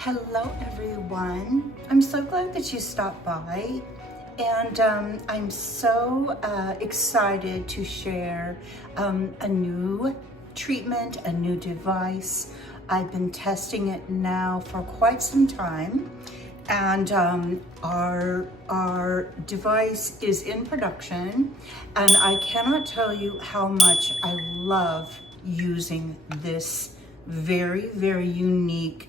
Hello everyone. I'm so glad that you stopped by, and I'm so excited to share a new treatment, a new device. I've been testing it now for quite some time, and our device is in production, and I cannot tell you how much I love using this very unique,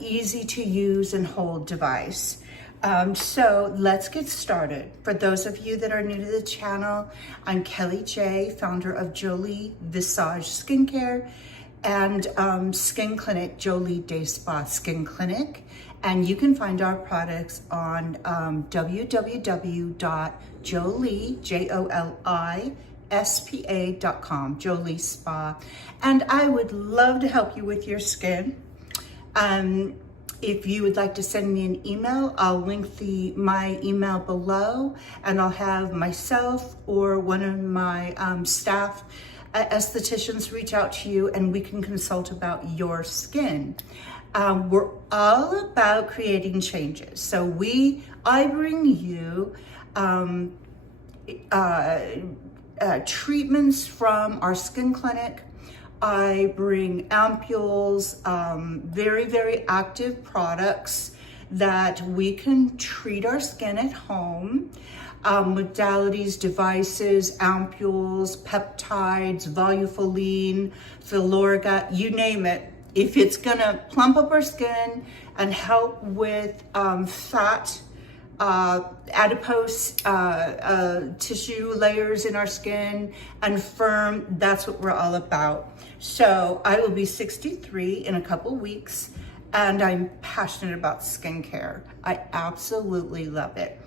easy to use and hold device. So let's get started. For those of you that are new to the channel, I'm Kelly J, founder of Jolie Visage Skincare and Skin Clinic, Jolie Day Spa Skin Clinic. And you can find our products on www.jolie, Joli, spa.com, Jolie Spa. And I would love to help you with your skin. If you would like to send me an email, I'll link my email below, and I'll have myself or one of my staff estheticians reach out to you, and we can consult about your skin. We're all about creating changes. So I bring you treatments from our skin clinic. I bring ampoules, very active products that we can treat our skin at home. Modalities, devices, ampoules, peptides, volufoline, filorga, you name it. If it's gonna plump up our skin and help with fat, adipose tissue layers in our skin, and firm, that's what we're all about. So I will be 63 in a couple weeks, and I'm passionate about skincare. I absolutely love it.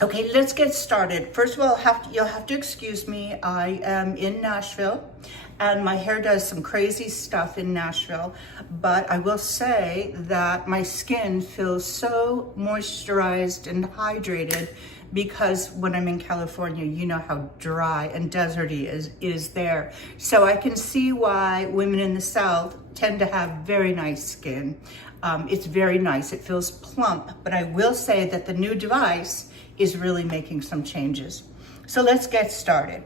Okay, let's get started. First of all, you'll have to excuse me. I am in Nashville, and my hair does some crazy stuff in Nashville, but I will say that my skin feels so moisturized and hydrated because when I'm in California, you know how dry and deserty is there. So I can see why women in the South tend to have very nice skin. It's very nice, it feels plump, but I will say that the new device is really making some changes. So let's get started.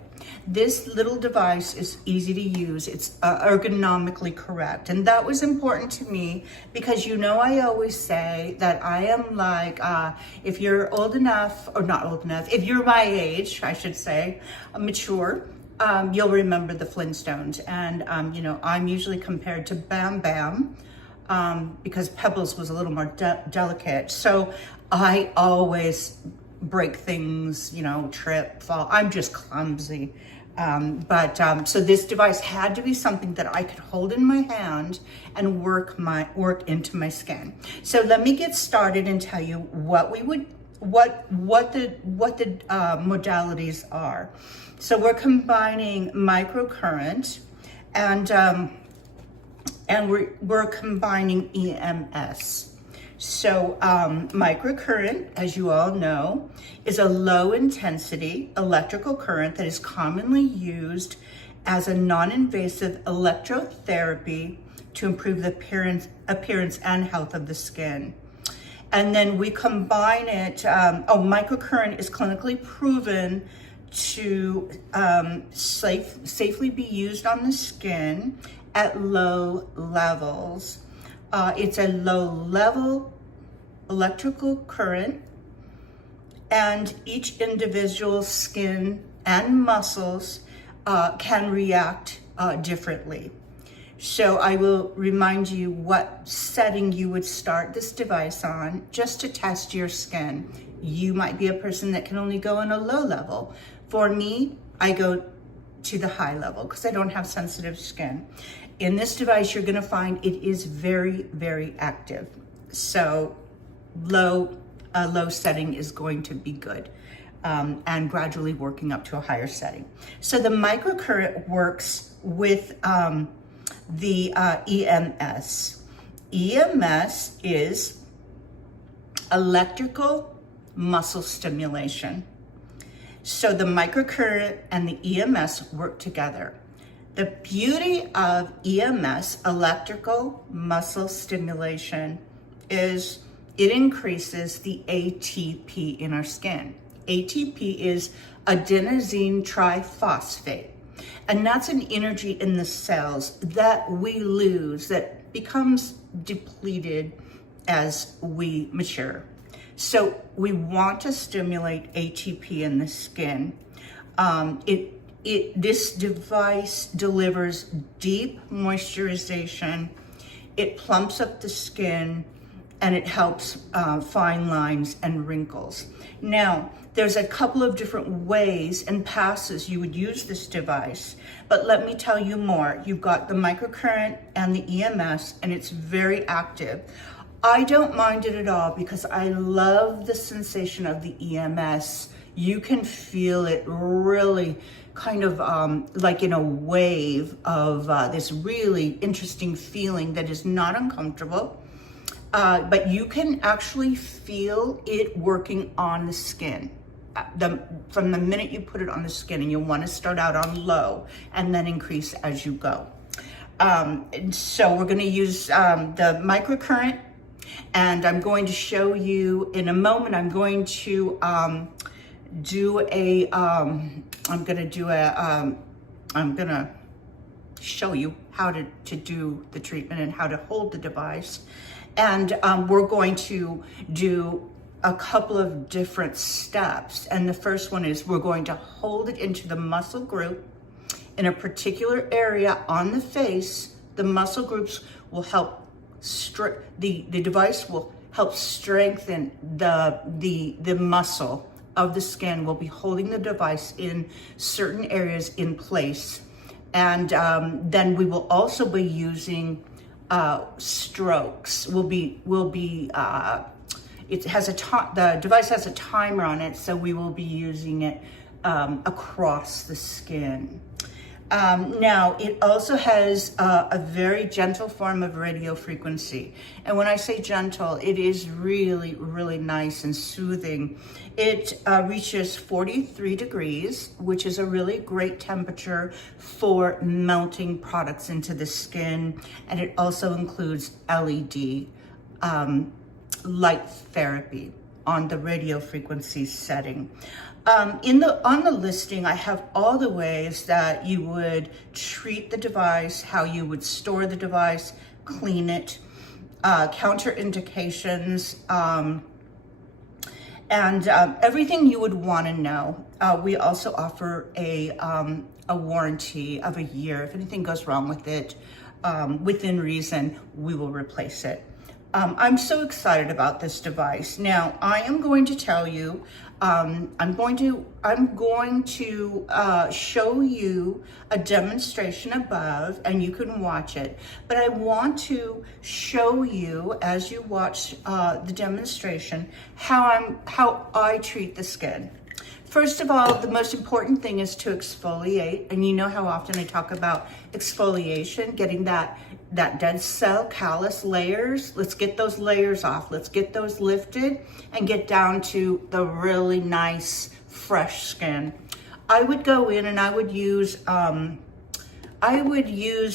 This little device is easy to use. It's ergonomically correct. And that was important to me because I always say that I am like, if you're old enough, or not old enough, if you're my age, I should say, mature, you'll remember the Flintstones. And, I'm usually compared to Bam Bam because Pebbles was a little more delicate. So I always break things, trip, fall. I'm just clumsy. So this device had to be something that I could hold in my hand and work into my skin. So let me get started and tell you what the modalities are. So we're combining microcurrent and we're combining EMS. So microcurrent, as you all know, is a low intensity electrical current that is commonly used as a non-invasive electrotherapy to improve the appearance and health of the skin. And then we combine it, microcurrent is clinically proven to safely be used on the skin at low levels. It's a low level electrical current, and each individual's skin and muscles can react differently. So I will remind you what setting you would start this device on just to test your skin. You might be a person that can only go on a low level. For me, I go to the high level because I don't have sensitive skin. In this device, you're gonna find it is very active. So low setting is going to be good, and gradually working up to a higher setting. So the microcurrent works with the EMS. EMS is electrical muscle stimulation. So the microcurrent and the EMS work together. The beauty of EMS, electrical muscle stimulation, is it increases the ATP in our skin. ATP is adenosine triphosphate, and that's an energy in the cells that we lose, that becomes depleted as we mature. So we want to stimulate ATP in the skin. This device delivers deep moisturization, it plumps up the skin, and it helps fine lines and wrinkles. Now, there's a couple of different ways and passes you would use this device, but let me tell you more. You've got the microcurrent and the EMS, and it's very active. I don't mind it at all because I love the sensation of the EMS. You can feel it really kind of like in a wave of this really interesting feeling that is not uncomfortable. But you can actually feel it working on the skin. From the minute you put it on the skin, and you'll want to start out on low and then increase as you go. And so we're going to use the microcurrent, and I'm going to show you in a moment. I'm going to show you how to do the treatment and how to hold the device. And we're going to do a couple of different steps. And the first one is we're going to hold it into the muscle group in a particular area on the face. The muscle groups will help, the device will help strengthen the muscle of the skin. We'll be holding the device in certain areas in place. And then we will also be using strokes. The device has a timer on it, so we will be using it across the skin. Now, it also has a very gentle form of radio frequency. And when I say gentle, it is really, really nice and soothing. It reaches 43 degrees, which is a really great temperature for melting products into the skin. And it also includes LED light therapy on the radio frequency setting. On the listing, I have all the ways that you would treat the device, how you would store the device, clean it, counter indications, and everything you would want to know. We also offer a warranty of a year. If anything goes wrong with it, within reason, we will replace it. I'm so excited about this device. Now, I am going to tell you, I'm going to show you a demonstration above, and you can watch it. But I want to show you, as you watch the demonstration, how I treat the skin. First of all, the most important thing is to exfoliate. And you know how often I talk about exfoliation, getting that dead cell callus layers. Let's get those layers off. Let's get those lifted and get down to the really nice, fresh skin. I would go in and I would use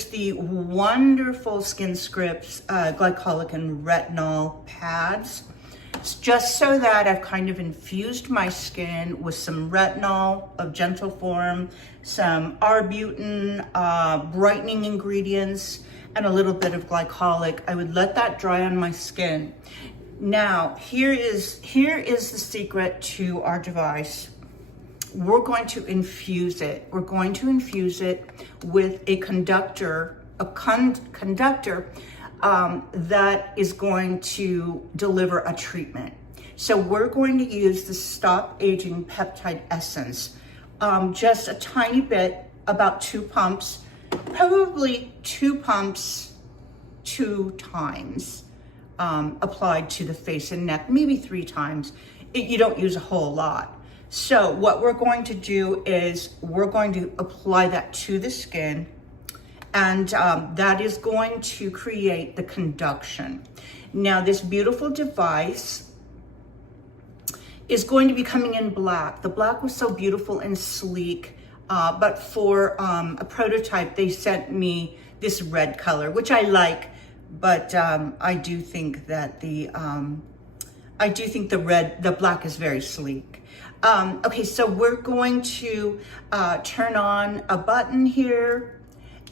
the wonderful Skin Scripts glycolic and retinol pads. It's just so that I've kind of infused my skin with some retinol of gentle form, some arbutin, brightening ingredients, and a little bit of glycolic. I would let that dry on my skin. Now, here is the secret to our device. We're going to infuse it. We're going to infuse it with a conductor, that is going to deliver a treatment. So we're going to use the Stop Aging Peptide Essence. Just a tiny bit, about 2 pumps, probably 2 pumps 2 times applied to the face and neck, maybe 3 times. You don't use a whole lot. So what we're going to do is we're going to apply that to the skin, and that is going to create the conduction. Now, this beautiful device is going to be coming in black. The black was so beautiful and sleek. but for a prototype, they sent me this red color, which I like, but I do think that the black is very sleek. Okay, so we're going to turn on a button here,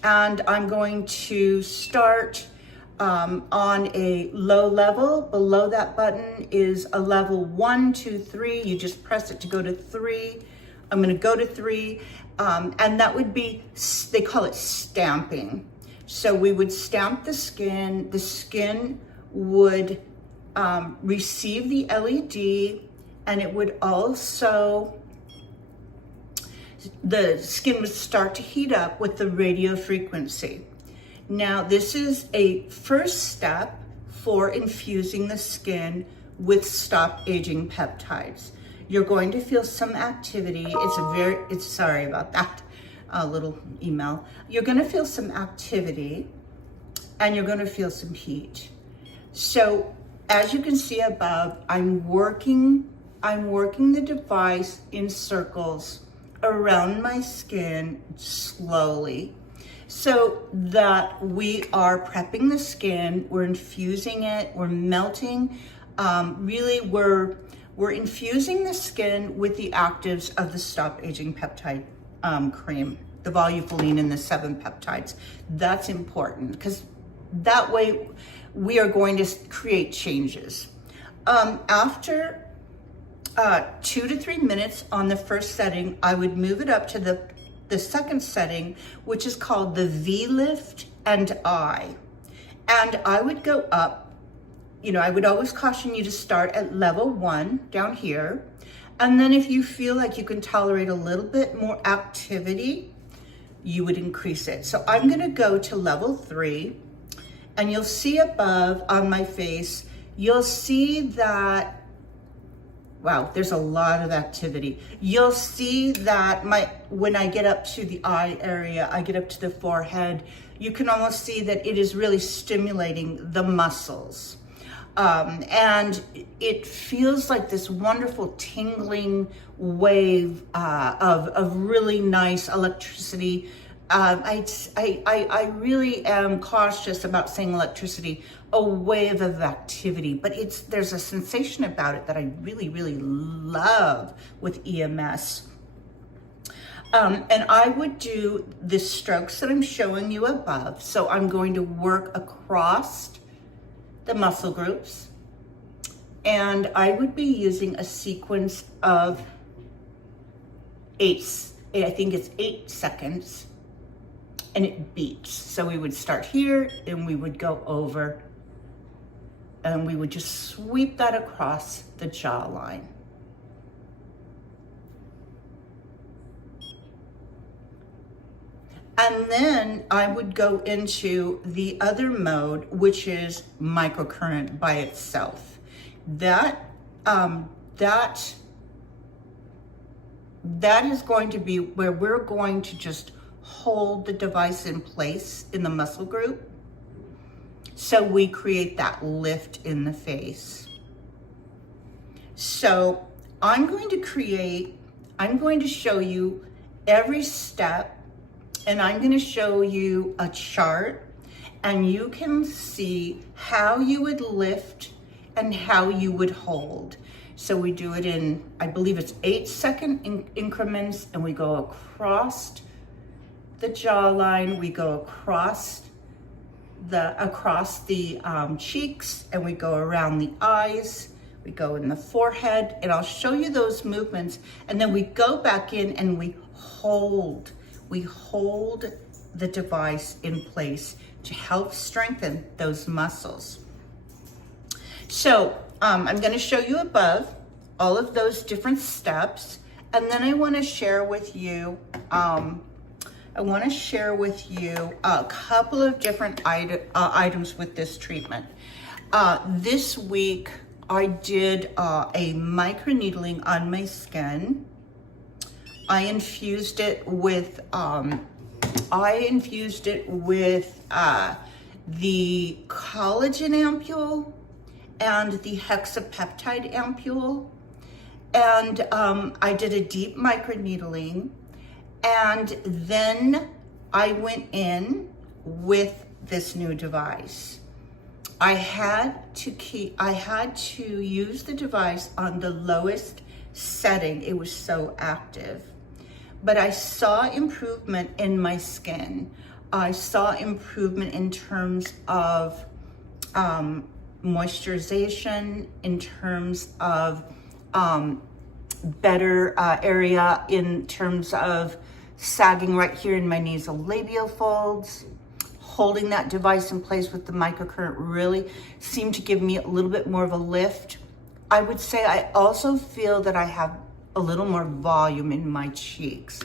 and I'm going to start on a low level. Below that button is a level 1, 2, 3. You just press it to go to 3. I'm gonna go to 3, and that would be, they call it stamping. So we would stamp the skin would receive the LED, and it would also, the skin would start to heat up with the radio frequency. Now, this is a first step for infusing the skin with stop aging peptides. You're going to feel some activity. Sorry about that, little email. You're gonna feel some activity, and you're gonna feel some heat. So, as you can see above, I'm working the device in circles around my skin slowly, so that we are prepping the skin, we're infusing it, we're melting. Really, we're infusing the skin with the actives of the Stop Aging Peptide cream, the volufoline and the 7 peptides. That's important, because that way we are going to create changes. After 2 to 3 minutes on the first setting, I would move it up to the second setting, which is called the V-Lift and I. And I would go up, I would always caution you to start at level 1 down here. And then if you feel like you can tolerate a little bit more activity, you would increase it. So I'm gonna go to level 3, and you'll see above on my face, you'll see that, wow, there's a lot of activity. You'll see that when I get up to the eye area, I get up to the forehead, you can almost see that it is really stimulating the muscles. And it feels like this wonderful tingling wave of really nice electricity. I really am cautious about saying electricity, a wave of activity, but there's a sensation about it that I really, really love with EMS. And I would do the strokes that I'm showing you above. So I'm going to work across the muscle groups, and I would be using a sequence of 8 seconds, and it beeps. So we would start here, and we would go over, and we would just sweep that across the jawline. And then I would go into the other mode, which is microcurrent by itself. That is going to be where we're going to just hold the device in place in the muscle group. So we create that lift in the face. So I'm going to show you every step, and I'm going to show you a chart, and you can see how you would lift and how you would hold. So we do it in, I believe it's 8-second increments, and we go across the jawline, we go across the cheeks, and we go around the eyes, we go in the forehead, and I'll show you those movements, and then we go back in and we hold the device in place to help strengthen those muscles. So I'm going to show you above all of those different steps, and then I want to share with you a couple of different items with this treatment. This week I did a microneedling on my skin. I infused it with the collagen ampule and the hexapeptide ampule, and I did a deep microneedling, And then I went in with this new device. I had to use the device on the lowest setting. It was so active. But I saw improvement in my skin. I saw improvement in terms of moisturization, in terms of better area in terms of sagging right here in my nasolabial folds. Holding that device in place with the microcurrent really seemed to give me a little bit more of a lift. I would say I also feel that I have a little more volume in my cheeks.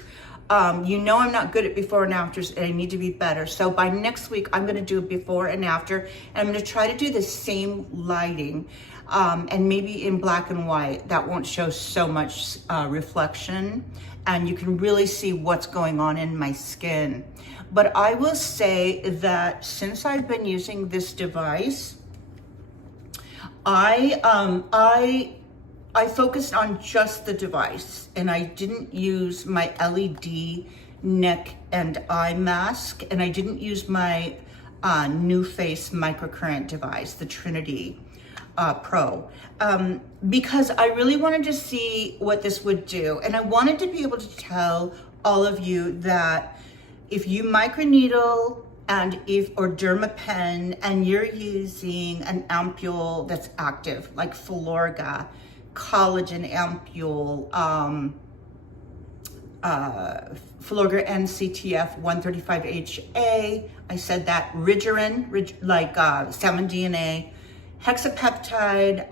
You know I'm not good at before and afters, and I need to be better. So by next week, I'm gonna do a before and after, and I'm gonna try to do the same lighting, and maybe in black and white. That won't show so much reflection, and you can really see what's going on in my skin. But I will say that since I've been using this device, I focused on just the device, and I didn't use my LED neck and eye mask, and I didn't use my new face microcurrent device, the Trinity Pro, because I really wanted to see what this would do. And I wanted to be able to tell all of you that if you microneedle or dermapen and you're using an ampule that's active, like Filorga, collagen ampule, Filorga NCTF 135HA, I said that, Rigerin, like salmon DNA, hexapeptide,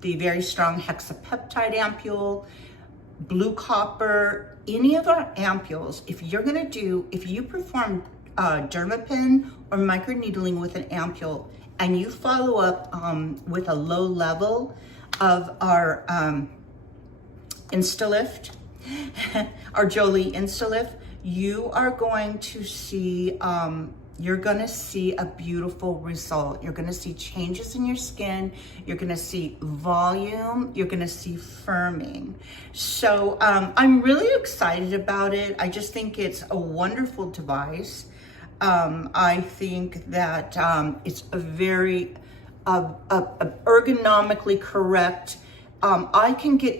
the very strong hexapeptide ampule, blue copper, any of our ampules, if you perform dermapen or microneedling with an ampule and you follow up with a low level of our Insta-Lift, our Jolie Insta-Lift, you are going to see a beautiful result. You're gonna see changes in your skin. You're gonna see volume. You're gonna see firming. So I'm really excited about it. I just think it's a wonderful device. I think that it's a very ergonomically correct. I can get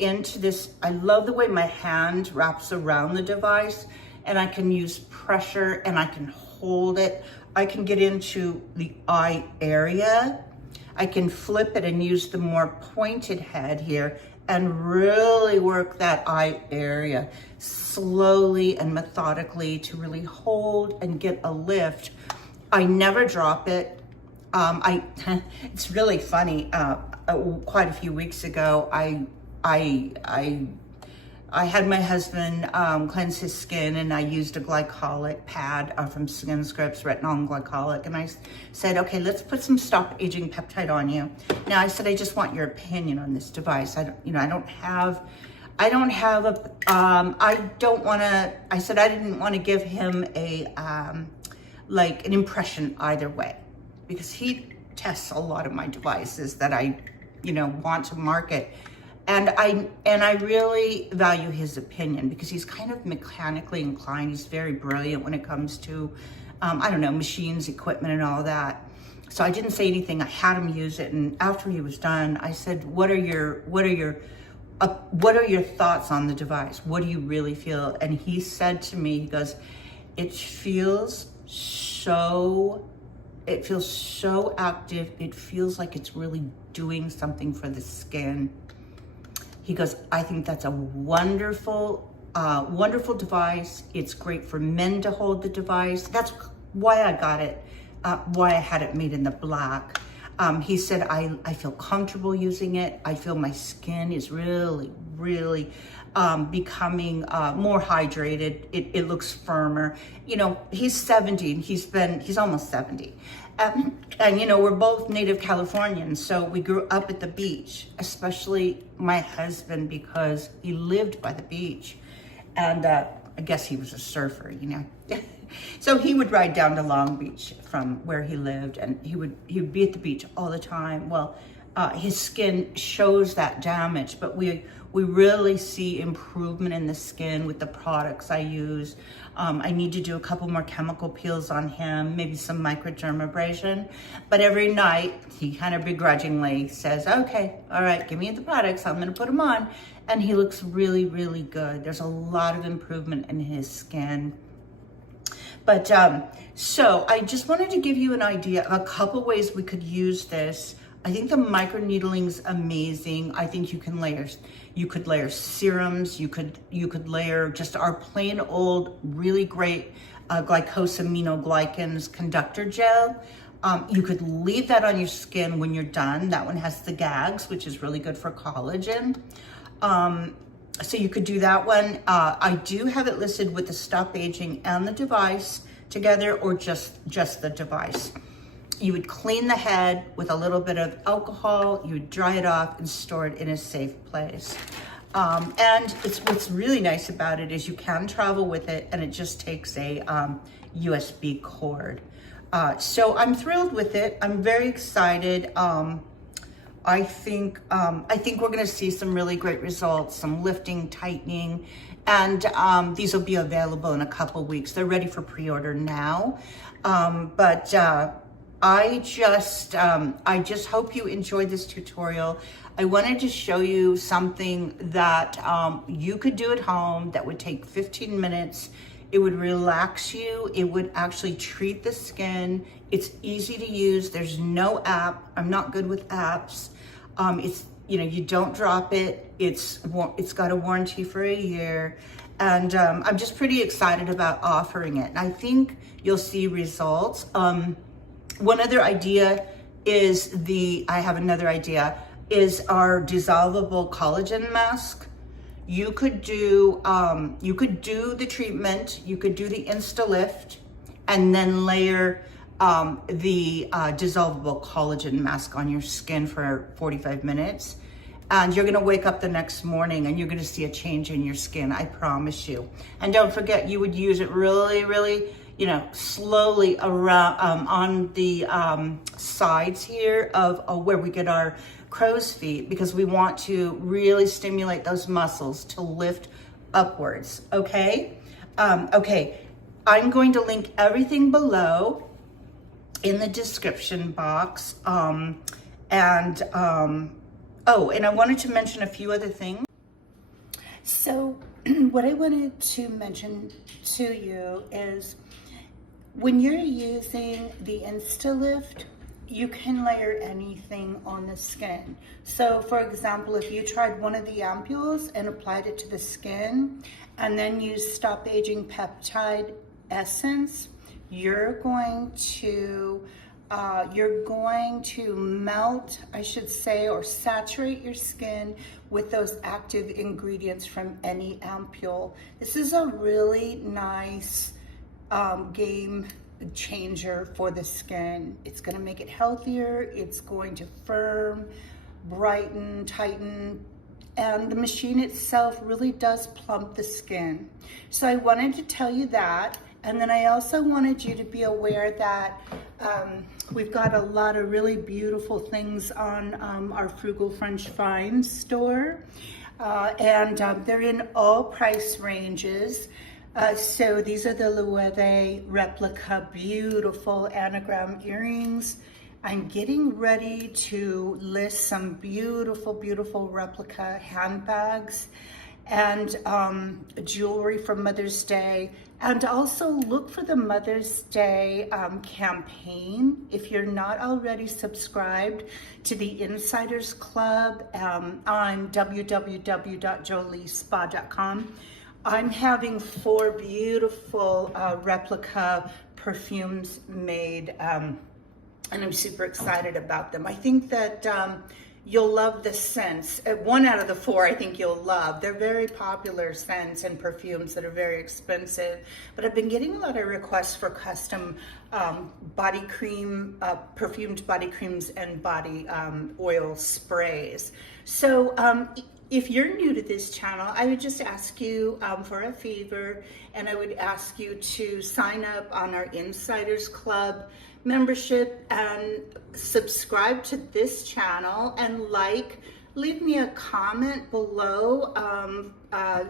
into this. I love the way my hand wraps around the device, and I can use pressure and I can hold it. I can get into the eye area. I can flip it and use the more pointed head here and really work that eye area slowly and methodically to really hold and get a lift. I never drop it. It's really funny. Quite a few weeks ago, I had my husband cleanse his skin, and I used a glycolic pad from Skin Scripts, retinol and glycolic, and I said, okay, let's put some Stop Aging Peptide on you. Now I said, I just want your opinion on this device. I didn't want to give him an impression either way, because he tests a lot of my devices that I want to market. And I really value his opinion, because he's kind of mechanically inclined. He's very brilliant when it comes to, machines, equipment, and all that. So I didn't say anything. I had him use it, and after he was done, I said, "What are your thoughts on the device? What do you really feel?" And he said to me, he goes, "It feels so active. It feels like it's really doing something for the skin." He goes, "I think that's a wonderful device. It's great for men to hold the device." That's why I got it, why I had it made in the black. He said, I feel comfortable using it. I feel my skin is really, really becoming more hydrated. It looks firmer. He's 70, and he's almost 70. And we're both native Californians, so we grew up at the beach, especially my husband, because he lived by the beach. And I guess he was a surfer, So he would ride down to Long Beach from where he lived, and he would be at the beach all the time. Well, his skin shows that damage, but we We really see improvement in the skin with the products I use. I need to do a couple more chemical peels on him, maybe some microdermabrasion, but every night he kind of begrudgingly says, okay, all right, give me the products, I'm gonna put them on. And he looks really, really good. There's a lot of improvement in his skin. But so I just wanted to give you an idea of a couple ways we could use this. I think the microneedling's amazing. I think you could layer serums. You could layer just our plain old, really great glycosaminoglycans conductor gel. You could leave that on your skin when you're done. That one has the gags, which is really good for collagen. So you could do that one. I do have it listed with the Stop Aging and the device together, or just the device. You would clean the head with a little bit of alcohol, you would dry it off and store it in a safe place. And what's really nice about it is you can travel with it, and it just takes a USB cord. So I'm thrilled with it. I'm very excited. I think we're gonna see some really great results, some lifting, tightening, and these will be available in a couple weeks. They're ready for pre-order now. I just hope you enjoyed this tutorial. I wanted to show you something that you could do at home that would take 15 minutes. It would relax you. It would actually treat the skin. It's easy to use. There's no app. I'm not good with apps. You don't drop it. It's got a warranty for a year. And I'm just pretty excited about offering it. And I think you'll see results. One other idea is I have another idea, is our dissolvable collagen mask. You could do the treatment, you could do the Insta-Lift, and then layer the dissolvable collagen mask on your skin for 45 minutes. And you're gonna wake up the next morning and you're gonna see a change in your skin, I promise you. And don't forget, you would use it really, really, slowly around on the sides here of where we get our crow's feet, because we want to really stimulate those muscles to lift upwards, okay? Okay, I'm going to link everything below in the description box. Oh, and I wanted to mention a few other things. So what I wanted to mention to you is, when you're using the Insta-Lift, you can layer anything on the skin. So for example, if you tried one of the ampoules and applied it to the skin, and then used Stop Aging Peptide Essence, you're going to melt, I should say, or saturate your skin with those active ingredients from any ampoule. This is a really nice game changer for the skin. It's going to make it healthier. It's going to firm, brighten, tighten, and the machine itself really does plump the skin. So I wanted to tell you that. And then I also wanted you to be aware that we've got a lot of really beautiful things on our Frugal French Finds store. And they're in all price ranges. So these are the Loewe replica beautiful anagram earrings. I'm getting ready to list some beautiful, beautiful replica handbags and jewelry for Mother's Day. And also look for the Mother's Day campaign. If you're not already subscribed to the Insiders Club on www.joliespa.com, I'm having 4 beautiful replica perfumes made, and I'm super excited about them. I think that you'll love the scents. 1 out of the 4 I think you'll love. They're very popular scents and perfumes that are very expensive, but I've been getting a lot of requests for custom body cream, perfumed body creams and body oil sprays. So if you're new to this channel, I would just ask you for a favor, and I would ask you to sign up on our Insiders Club membership and subscribe to this channel and like leave me a comment below,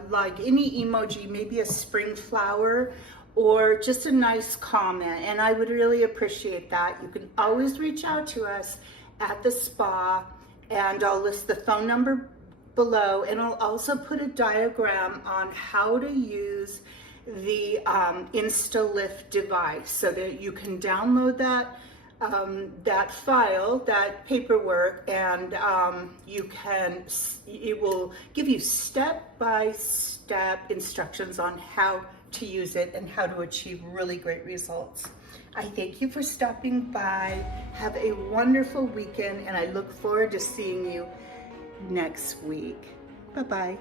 like any emoji, maybe a spring flower, or just a nice comment, and I would really appreciate that. You can always reach out to us at the spa, and I'll list the phone number below, and I'll also put a diagram on how to use the Insta-Lift device so that you can download that that file, that paperwork, and it will give you step-by-step instructions on how to use it and how to achieve really great results. I thank you for stopping by. Have a wonderful weekend, and I look forward to seeing you next week. Bye-bye.